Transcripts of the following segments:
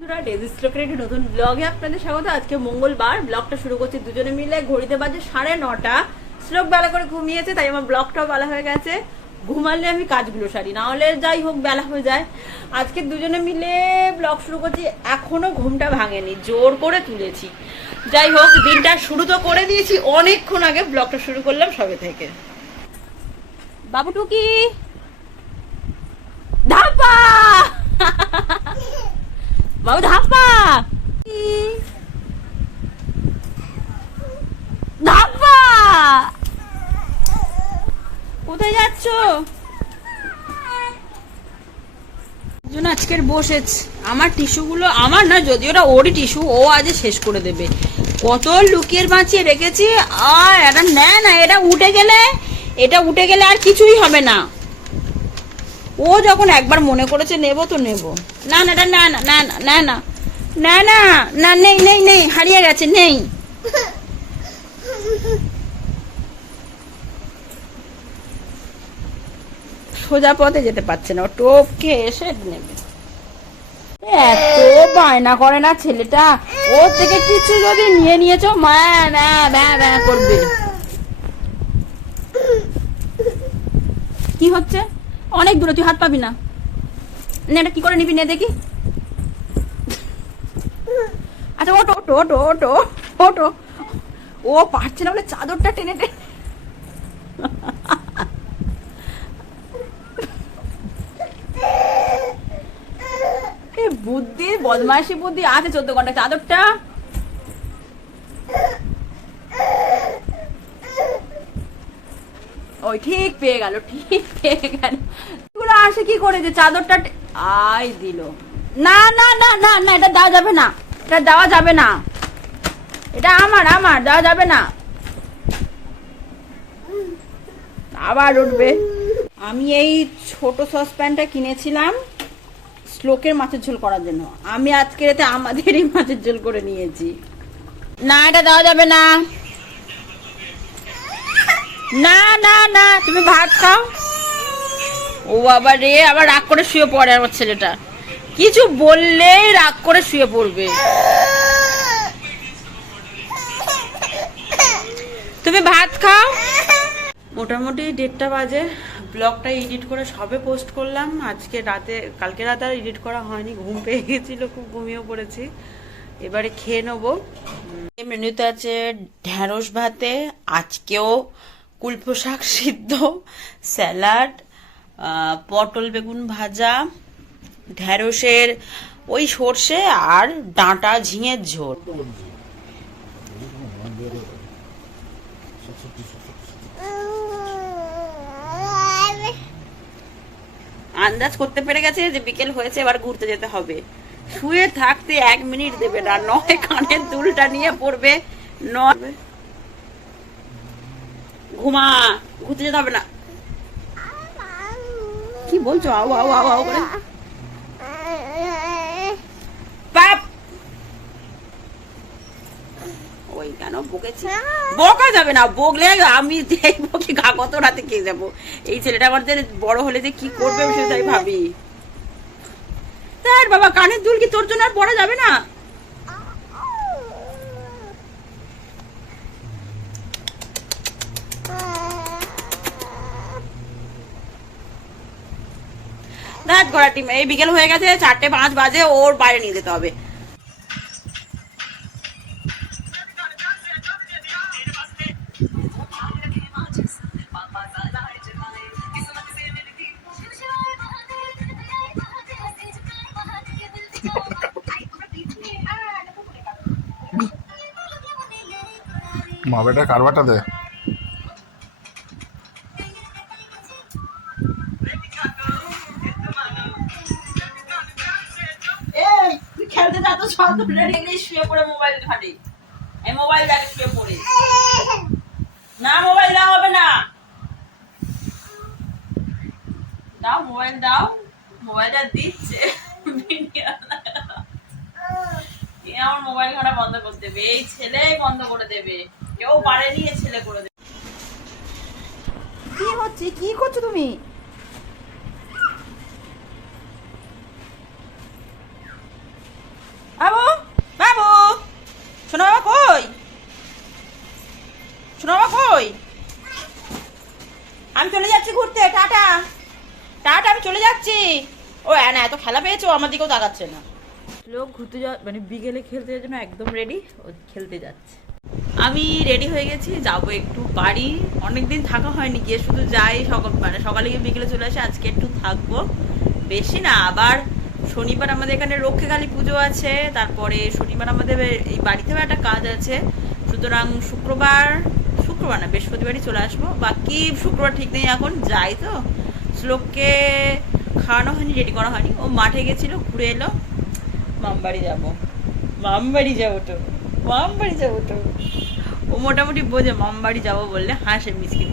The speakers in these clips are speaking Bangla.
নতুন ব্লগে আপনাদের স্বাগত। আজকে মঙ্গলবার, ব্লগটা শুরু করছি দুজনে মিলে। ঘড়িতে বাজে 9:30। শ্লোক বেলা করে ঘুমিয়েছে, তাই আমার ব্লগটাও বেলা হয়ে গেছে। ঘুমালে আমি কাজগুলো সারি, না হলে যাই হোক বেলা হয়ে যায়। আজকে দুজনে মিলে ব্লগ শুরু করছি, এখনো ঘুমটা ভাঙেনি, জোর করে তুলেছি। যাই হোক, দিনটা শুরু তো করে দিয়েছি অনেকক্ষণ আগে, ব্লগটা শুরু করলাম সবে থেকে। বাবু টুকি ধাপা বাবু ধাপা ধাপা, কোথায় যাচ্ছ? আজকের বসেছে আমার টিস্যুগুলো, আমার না, যদি ওটা ওরই টিস্যু, ও আজ শেষ করে দেবে। কত লুকিয়ে বাঁচিয়ে রেখেছি, আর এটা নেয় না। এটা উঠে গেলে আর কিছুই হবে না। ও যখন একবার মনে করেছে নেব তো নেব। না না, এটা না না না না না না না না, নেই নেই নেই, হারিয়ে গেছে, নেই। সোজা পথে যেতে পারছে না, ও টোপকে এসে নেবে। এত বায়না করে না ছেলেটা, ওর থেকে কিছু যদি নিয়ে নিয়েছ মা করবে। কি হচ্ছে? অনেক দূরে, তুই হাত পাবি না। এটা কি করে নিবি, নে দেখি। আচ্ছা, ওটো ওটো ওটো ওটো ওটো। ও পারছে না বলে চাদরটা টেনে টেনে। বুদ্ধি, বদমাইশি বুদ্ধি আছে। 14 ঘন্টা চাদরটা। ওই ঠিক পেয়ে গেল, ঠিক পেয়ে গেল। এগুলো আসে কি করে যে চাদরটা আই দিল। না না না না না, এটা দেওয়া যাবে না, এটা দেওয়া যাবে না, এটা আমার আমার দেওয়া যাবে না। আবার উঠবে। আমি এই ছোট সসপ্যানটা কিনেছিলাম শ্লোকের মাছের ঝোল করার জন্য। আমি আজকে রাতে আমাদেরই মাছের ঝোল করে নিয়েছি। না, এটা দেওয়া যাবে না। না না না, তুমি ভাত খাও। ও বাবা রে, আবার রাগ করে শুয়ে পড়ে আমার ছেলেটা। কিছু বললেই রাগ করে শুয়ে পড়বে। তুমি ভাত খাও। মোটামুটি 1:30 বাজে। ব্লগটা এডিট করে সবে পোস্ট করলাম আজকে রাতে। কালকে রাতে আর এডিট করা হয়নি, ঘুম পেয়ে গেছিল, খুব ঘুমিয়েও পড়েছি। এবারে খেয়ে নেবো। মেনুতে আছে ঢ্যাঁড়স ভাতে, আজকেও কুলপো শাক সিদ্ধ, স্যালাড, পটল বেগুন ভাজা, ঢ্যাঁড়সের ওই সর্ষে আর ডাঁটা ঝিঙের ঝোল। আন্দাজ করতে পেরে গেছে যে বিকেল হয়েছে, এবার ঘুরতে যেতে হবে। শুয়ে থাকতে 1 মিনিট দেবে না, নয় কানের দুলটা নিয়ে পড়বে, নয় ঘুমা। ঘুরতে যেতে হবে না। কি বলছো? আও আও আও আও করে বাপ। ওই কেন বকেছি? বকা যাবে না, বকলে আমি দেখবো কি কত রাতে খেয়ে যাবো। এই ছেলেটা আমার যে বড় হলে যে কি করবে আমি সেটাই ভাবি। তার বাবা, কানের দুল কি তোর জন্য আর পড়া যাবে না? রাত গড়া টিম। এই বিকেল হয়ে গেছে, 4:05 বাজে, ওর বাইরে নিয়ে যেতে হবে। মা বেটা কারবারটা দে। খেলতে যা তো সব শুয়ে পড়ে মোবাইল ঘাটে। এই মোবাইল দেখে শুয়ে পড়ে। না, মোবাইল দেওয়া হবে না। দাও মোবাইল দাও। মোবাইলটা দিচ্ছে, আমার মোবাইল ঘাটা বন্ধ করে দেবে। এই ছেলে বন্ধ করে দেবে, কেউ পারেনি, ছেলে করে দেবে। কি হচ্ছে? কি করছো তুমি? শোনো বাবা কই? আমি চলে যাচ্ছি ঘুরতে, টাটা টাটা, আমি চলে যাচ্ছি। ও না, এত খেলা পেয়েছো, আমার দিকেও তাকাচ্ছে না। লোক ঘুরতে যাওয়া মানে বিকেলে খেলতে যাওয়ার জন্য একদম রেডি, ও খেলতে যাচ্ছে। আমি রেডি হয়ে গেছি, যাব একটু বাড়ি। অনেকদিন থাকা হয়নি, গিয়ে শুধু যাই সকালে গিয়ে বিকেলে চলে আসে। আজকে একটু থাকবো, বেশি না। আবার শনিবার আমাদের এখানে রক্ষাকালী পুজো আছে, তারপরে শনিবার আমাদের এই বাড়িতেও একটা কাজ আছে। সুতরাং শুক্রবার না বৃহস্পতিবারই চলে আসবো। বাকি শুক্রবার ঠিক নেই, এখন যাই তো। শ্লোককে খাওয়ানো হয়নি, রেডি করা হয়নি, ও মাঠে গেছিল, ঘুরে এলো। মামবাড়ি যাবো তো ও মোটামুটি বোঝে মামবাড়ি যাবো বললে হাসে মিচকি।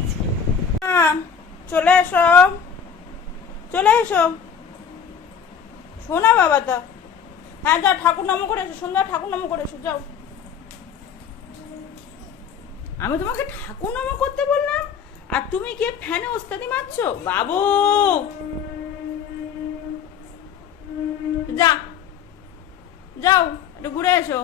চলে এসো, চলে এসো, শোনা বাবা। তো হ্যাঁ, যাও ঠাকুর নাম করে এসো, সুন্দর ঠাকুর নাম করে এসো, যাও। আমি তোমাকে ঠাকুর নাম করতে বললাম, আর তুমি গিয়ে ফ্যানে ওস্তাদি মারছো। বাবু যাও একটু ঘুরে এসো।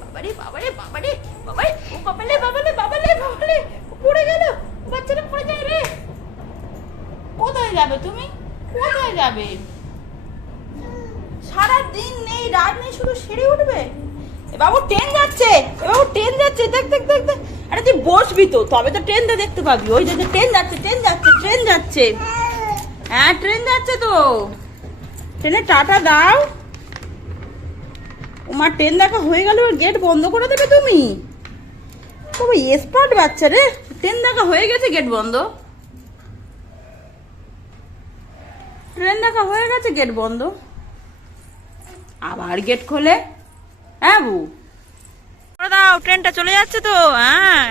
বাবারে বাবারে বাবারে বাবারে, ও বাবালে বাবালে বাবালে বাবালে, পড়ে গেল, বাচ্চাটা পড়ে যায় রে। কোথায় যাবে তুমি, কোথায় যাবে? সারা দিন নেই রাত নেই, শুধু সেরে উঠবে। এ বাবু ট্রেন যাচ্ছে, এ বাবু ট্রেন যাচ্ছে, দেখ দেখ দেখ দেখ। আরে তুই বসবি তো, তবে তো ট্রেনটা দেখতে পাবি। ওই যে ট্রেন যাচ্ছে, ট্রেন যাচ্ছে, ট্রেন যাচ্ছে। হ্যাঁ ট্রেন যাচ্ছে তো, ট্রেনে টাটা দাও। ওমা ট্রেন দেখা হয়ে গেল, গেট বন্ধ করে দেবে তুমি। তবে স্পট বাচ্চা রে, ট্রেন দেখা হয়ে গেছে, গেট বন্ধ। ট্রেন দেখা হয়ে গেছে, গেট বন্ধ, আবার গেট খোলে। হ্যাঁ বু, করে দাও, ট্রেনটা চলে যাচ্ছে তো। হ্যাঁ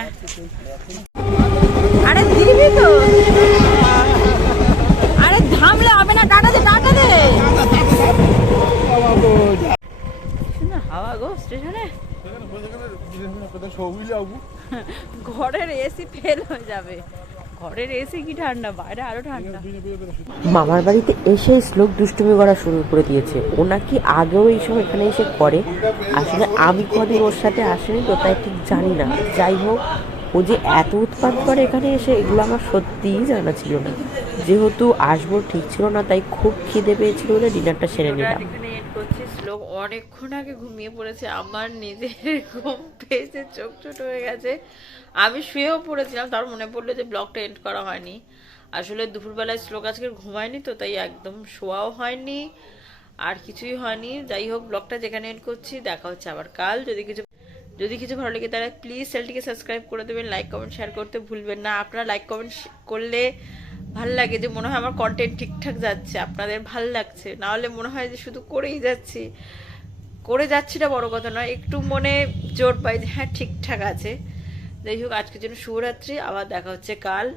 আরে দিবি তো, আরে থামলে হবে না, টাটা দে, টাটা দে। হাওয়া গো স্টেশনে, ঘরের এসি ফেল হয়ে যাবে। ঘরের এসি কি ঠান্ডা, বাইরে আরো ঠান্ডা। মামার বাড়িতে এসে শ্লোক দুষ্টুমি করা শুরু করে দিয়েছে। ও নাকি আগেও এইসব এখানে এসে করে, আসলে আমি কদিন ওর সাথে আসেনি তো, তাই ঠিক জানি না। যাই হোক, ও যে এত উৎপাত করে এখানে এসে, এগুলো আমার সত্যিই জানা ছিল না। যেহেতু আসবো ঠিক ছিল না, তাই খুব খিদে পেয়েছিল বলে ডিনারটা সেরে নিলাম। শ্লোক অনেকক্ষণ আগে ঘুমিয়ে পড়েছে, আমার নিজের ঘুম পেয়েছে, চোখ ছোট হয়ে গেছে। আমি শুয়েও পড়েছিলাম, তার মনে পড়লো যে ব্লগটা এন্ড করা হয়নি। আসলে দুপুরবেলায় শ্লোক আজকে ঘুমায়নি তো, তাই একদম শোয়াও হয়নি, আর কিছুই হয়নি। যাই হোক, ব্লগটা যেখানে এন্ড করছি, দেখা হচ্ছে আবার কাল। যদি কিছু ভালো লেগে তাহলে প্লিজ চ্যানেলটিকে সাবস্ক্রাইব করে দেবেন, লাইক কমেন্ট শেয়ার করতে ভুলবেন না। আপনারা লাইক কমেন্ট করলে ভাল লাগে, যে মনে হয় আমার কন্টেন্ট ঠিকঠাক যাচ্ছে, আপনাদের ভাল লাগছে। না হলে মনে হয় যে শুধু করে যাচ্ছি না, বড় কথা নয়, একটু মনে জোর পাই যে হ্যাঁ ঠিকঠাক আছে। যাই হোক, আজকের জন্য শুভরাত্রি, আবার দেখা হচ্ছে কাল।